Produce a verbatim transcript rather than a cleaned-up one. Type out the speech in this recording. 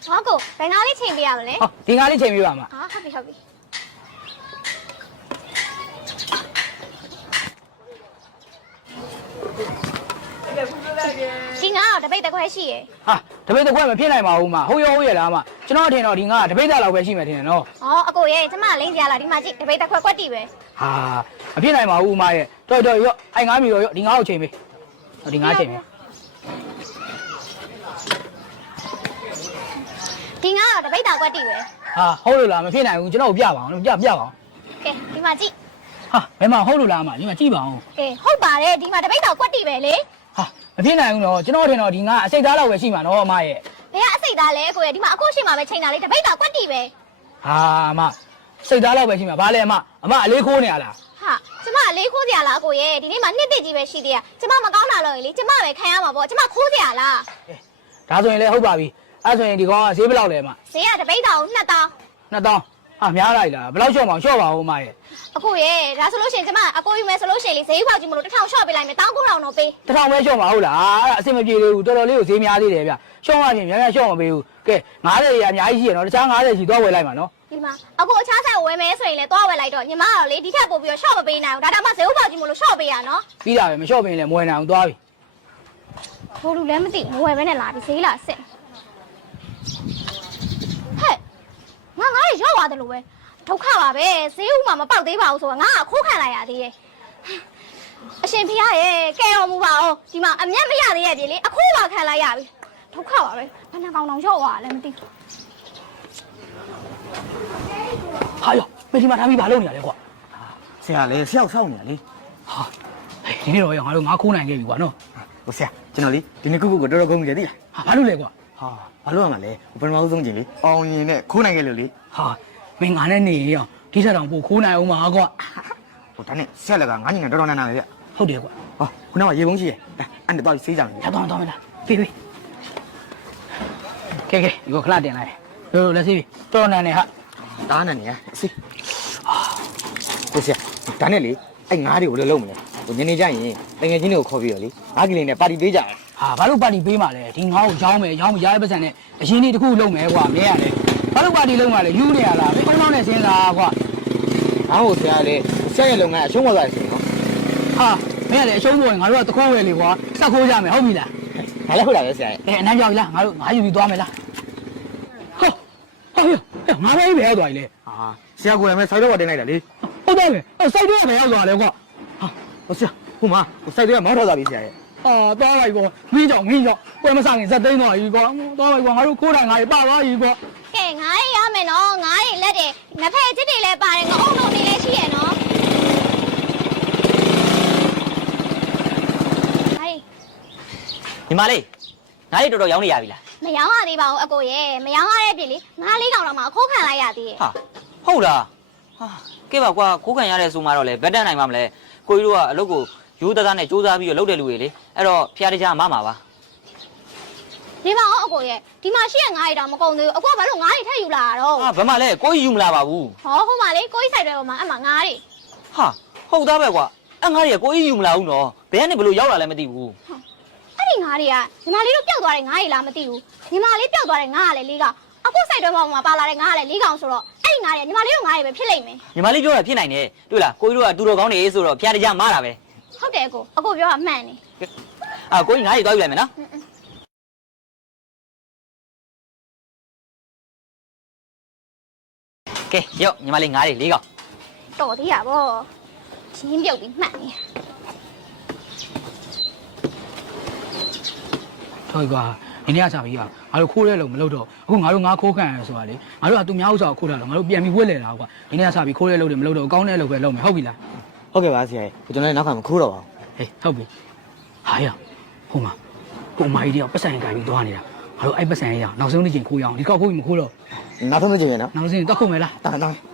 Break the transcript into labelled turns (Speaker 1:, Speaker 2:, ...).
Speaker 1: ဟောကိုဘယ်ငါးလေးချိန်ပေးရမလဲ
Speaker 2: ဟောဒီငါးလေးချိန်ပေးပါမှာ
Speaker 1: ဟာဟုတ်ပြီဟုတ်ပြီဒီငါတော့တပိတ်တစ်ခွဲရှိရယ်
Speaker 2: ဟာတပိတ်တစ်ခွဲမဖြစ်နိုင်ပါဘူးမဟုတ်ရောဟုတ်ရလားမကျွန်တော်ထင်တော့ဒီငါတပိတ်သားလောက်ပဲရှိမှထင်တယ်နော်
Speaker 1: ဩအကိုရဲ့ကျမလိမ့်ကြလားဒီမှာကြည့်တပိတ်တစ်ခွဲကွက်တီပဲ
Speaker 2: ဟာမဖြစ်နိုင်ပါဘူးမရဲ့တော်တော်ရောအဲ့ငါးမီရောဒီငါးကိုချိန်ပေးဒီငါးချိန်ပေး
Speaker 1: ဒီငါတော့တပိတ်သားကွက်တီပဲ
Speaker 2: ဟာဟုတ်လို့လားမဖြစ်နိုင်ဘူးကျွန်တော်ပြပါအောင်ပြပြပါအောင်
Speaker 1: ကဲဒီမှာကြည့်
Speaker 2: ဟာဘယ်မှာဟုတ်လို့လားမဒီမှာကြည့်ပါအောင်
Speaker 1: ကဲဟုတ်ပါတယ်ဒီမှာတပိတ်သားကွက်တီပဲလေ
Speaker 2: ဟာမဖြစ်နိုင်ဘူးနော်ကျွန်တော်ထင်တော့ဒီငါအစိတ်သားလောက်ပဲရှိမှာနော်အမရဲ့
Speaker 1: ဘယ်ကအစိတ်သားလဲကိုရဲ့ဒီမှာအခုရှိမှာပဲချိန်တာလေတပိတ်သားကွက်တီပဲ
Speaker 2: ဟာအမစိတ်သားလောက်ပဲရှိမှာဘာလဲအမအမအလေးခိုးနေရလား
Speaker 1: ဟာကျမအလေးခိုးစရာလားကိုရဲ့ဒီနေ့မှနှစ်တစ်ကြီးပဲရှိသေးရကျမမကောင်းတာလို့လေကျမပဲခံရမှာပေါ့ကျမခိုးစရာလား
Speaker 2: ဒါဆိုရင်လည်းဟုတ်ပါပြီအဲ့ဆိုရင်ဒီကောင်ကဈေးဘယ်လောက်လဲအမ
Speaker 1: ဈေးကတပိတ်သားကိုနှစ်တောင်း
Speaker 2: နှစ်တောင်းဟာများလိုက်လားဘယ်လောက်လျှော့မအောင်လျှော့ပါဦးအမရဲ့
Speaker 1: အခုရဲ့ဒါဆိုလို့ရှိရင်ကျမအကိုယူမယ်ဆိုလို့ရှိရင်လေဈေးဖောက်ကြည့်မလို့တစ်ထောင်လျှော့ပေးလိုက်မယ်တောင်းကိုထောင်တော့ပေး
Speaker 2: တစ်ထောင်ပဲလျှော့မှာဟုတ်လားအဲ့ဒါအဆင်မပြေသေးဘူးတော်တော်လေးကိုဈေးများသေးတယ်ဗျလျှော့မှချင်းများများလျှော့မပေးဘူးကဲငါးဆယ်ရအများကြီးရှိရနော်တခြားငါးဆယ်ရှိသွားဝယ်လိုက်မှာနော်
Speaker 1: ဒီမှာအခုအခြားဆိုင်ကိုဝယ်မယ်ဆိုရင်လေသွားဝယ်လိုက်တော့ညီမကတော့လေဒီထက်ပို့ပြီးတော့လျှော့မပေးနိုင်ဘူးဒါတောင်မှဈေးဖောက်ကြည့်မလို့လျှော့ပေးရနော်
Speaker 2: ပြီးတာပဲမလျှော့ပေးရင်လည်းမဝယ်နိုင်အောင်သွားပြီ
Speaker 1: ဘိုးလူလည်းမသိမဝယ်ပဲနဲ့လာပြီးဈေးလာစစ်ဟဲ့ငါငါးရော့သွားတယ်လို့ပဲဒုက္ခပါပဲဈေးဥမှာမပေါက်သေးပါဘူးဆိုတော့ငါကခိုးခံလိုက်ရသေးရဲ့အရှင်ဖေရဲ့ကဲတော်မူပါအောင်ဒီမှာအမျက်မရသေးရဲ့ဒီလေအခိုးပါခံလိုက်ရပြီဒုက္ခပါပဲဘယ်နှကောင်တောင်ရော့သွားလဲမသိဘူး
Speaker 2: ဟာယောမင်းဒီမှာထားပြီးဘာလုပ်နေရလဲကွာ
Speaker 3: ဆရာလေဆရာဆောက်နေရလေ
Speaker 2: ဟာဒီနေ့တော့ငါတို့ငါခိုးနိုင်ခဲ့ပြီကွာနော်
Speaker 3: ဟိုဆရာကျွန်တော်လေဒီနေ့ခုခုကိုတော်တော်ဂုဏ်ကြီးတယ်သိလား
Speaker 2: ဟာဘာလို့လဲကွာ
Speaker 3: ဟာဘာလို့ရမှာလဲပထမဆုံးချင်းလေအောင်ရင်နဲ့ခိုးနိုင်ခဲ့လို့လေ
Speaker 2: ဟာမင်းငါနဲ့နေရအောင်ဒီချက်တောင်ပို့ခိုးနိုင်အောင်ပါကွာ
Speaker 3: ဟိုဒါနဲ့ဆရာလည်းကငါညီနဲ့တော်တော်နာနာလေဗျ
Speaker 2: ဟုတ်တယ်ကွာ
Speaker 3: ဟာခုနကရေပုံးရှိရဲ့အဲ့ဒါတော့စေးကြမယ်
Speaker 2: ရတော့တော့မလားပြေးပြေးကဲကဲဒီကိုခဏတင်လိုက်လို့လက်စီးပြီတော်တော်နာနေဟာ
Speaker 3: တားနေနေစေးဟိုဆရာဒါနဲ့လေအဲ့ငါးတွေကိုလည်းလုံးမလဲဟိုညနေကျရင်တငယ်ချင်းတွေကိုခေါ်ပြီးတော့လေငါးကလေးနဲ့ပါတီပေးကြတယ်
Speaker 2: ဟာဘာလို့ပါတီပေးမှာလဲဒီငါ့ကိုရောင်းမယ်ရောင်းမရတဲ့ပတ်စံနဲ့အရင်နေ့တစ်ခုလုံးမယ်ကွာမင်းရတယ်ဘာလို့ပါတီလုံးမှာလဲယူနေရလားမင်းကောင်းကောင်းနဲ့စဉ်းစားကွာ
Speaker 3: ငါ့ကိုဆရာလေဆရာရဲ့လုပ်ငန်းအရှုံးပေါ်သွားတယ်နော်
Speaker 2: ဟာမင်းလည်းအရှုံးပေါ်ရင်ငါတို့ကတခိုးဝယ်လေကွာစက်ခိုးကြမယ်ဟုတ်ပြီလား
Speaker 3: ဘာလဲဟုတ်လားဆရာ
Speaker 2: အဲအနမ်းကြောက်လားငါတို့ငါယူပြီးသွားမယ်လားဟောဟောငါပဲပဲရောက်သွားပြီလေ
Speaker 3: ဟာဆရာကိုယ်လည်းစိုက်တော့တင်လိုက်တာလေ
Speaker 2: ဟုတ်တယ်ပဲစိုက်တော့ပဲရောက်သွားတယ်ကွာ
Speaker 3: ဟာဟိုဆရာဟိုမှာဟိုစိုက်တော့မောင်းထောက်သွားပြီဆရာရဲ့
Speaker 2: အာသွားလိုက်ကွာမင်းကြောင့်မင်းကြောင့်ပွဲမဆိုင်ရင်ဇက်သိန်းသွားပြီကွာသွားလိုက်ကွာငါတို့ခိုးတိုင်းငါတွေပါသွားပြီကွာ
Speaker 1: ကဲငါးရရမယ်နော်ငါးရလက်တယ်ငါဖက်ချစ်တွေလည်းပါတယ်ငါအုံလုံးတွေလည်းရှိရနော်ဟိုင်း
Speaker 4: ညီမလေးငါးလေးတော်တော်ရောင်းနေရပြီလား
Speaker 1: မရောင်းရသေးပါဘူးအကိုရဲ့မရောင်းရတဲ့ပြည်လေငါးလေးကောင်တော့မှအခိုးခံလိုက်ရသေးရဲ့
Speaker 4: ဟာဟုတ်လားဟာကဲပါကွာခိုးခံရတဲ့ဆိုမှတော့လေဘက်တက်နိုင်မှာမလဲကိုကြီးတို့ကအလုပ်ကိုရိုးသားသားနဲ့စူးစမ်းပြီးတော့လုပ်တဲ့လူတွေလေအဲ့တော့ဖျားတကြားမမှာပါ
Speaker 1: ဒီမှာအကိုရဲ့ဒီမှာရှိရငါးရီတောင်မကုန်သေးဘူးအကိုကဘာလို့ငါးရီထည့်ယူလာတာတော့
Speaker 4: ဟာဘယ်မှာလဲကိုကြီးယူမလာပါဘူး
Speaker 1: ဟောဟိုမှာလေကိုကြီးဆိုင်တွေပေါ်မှာအမှငါးရီ
Speaker 4: ဟာဟုတ်သားပဲကွာအဲ့ငါးရီကကိုကြီးယူမလာဘူးနော်ဘယ်ကနေဘလို့ရောက်လာလဲမသိဘူး
Speaker 1: အဲ့ဒီငါးရီကညီမလေးတို့ပျောက်သွားတဲ့ငါးရီလားမသိဘူးညီမလေးပျောက်သွားတဲ့ငါးကလည်းလေးကောင်အခုဆိုင်တွေပေါ်မှာပါလာတဲ့ငါးကလည်းလေးကောင်ဆိုတော့အဲ့ဒီငါးရီကညီမလေးတို့ငါးရီပဲဖြစ်လိမ့်မယ်
Speaker 4: ညီမလေးပြောတာဖြစ်နိုင်တယ်တွေ့လားကိုကြီးတို့ကတူတော်ကောင်းနေဆိုတော့ဖျားတကြားမတာပဲ
Speaker 1: ဟုတ်တယ်အကိုအကိုပြောတာမှန်တယ်
Speaker 4: အာကိုကြီးငါးရီသွားယူလိုက်မယ်နော်ကဲရော့ညီမလေးငါးရီလေးကောင်
Speaker 1: တော်သေးရဗောချင်းပြုတ်ပြီးမှန်နေ
Speaker 2: ဟုတ်ကွာဒီနေ့ကစားပြီးကငါတို့ခိုးတဲ့လုံမလုပ်တော့အခုငါတို့ငါခိုးခံရဆိုတာလေငါတို့ကသူများဥစ္စာကိုခိုးတာလို့ငါတို့ပြန်ပြီးဝှက်လဲတာကွာဒီနေ့ကစားပြီးခိုးတဲ့လုံတွေမလုပ်တော့ကောင်းတဲ့လုံပဲလုပ်မယ်ဟုတ်ပြီလား
Speaker 3: ဟုတ်ကဲ့ပါဆရာကျွန်တော်လည်းနောက်ခါမခိုးတော့ပါ
Speaker 2: ဘူးဟေးဟုတ်ပြီဟာရဟိုမှာကိုအမကြီးတယောက်ပတ်စံကြိုင်ပြီးသွားနေတာငါတို့အဲ့ပတ်စံရအောင်နောက်ဆုံးတစ်ချိန်ခိုးရအောင်ဒီကောက်ခိုးပြီးမခိုးတော့
Speaker 3: နောက်ဆုံးတစ်ချိန်ရနော်
Speaker 2: နောက်ဆုံးတက်ခုမယ်လား
Speaker 3: တောင်းတောင်း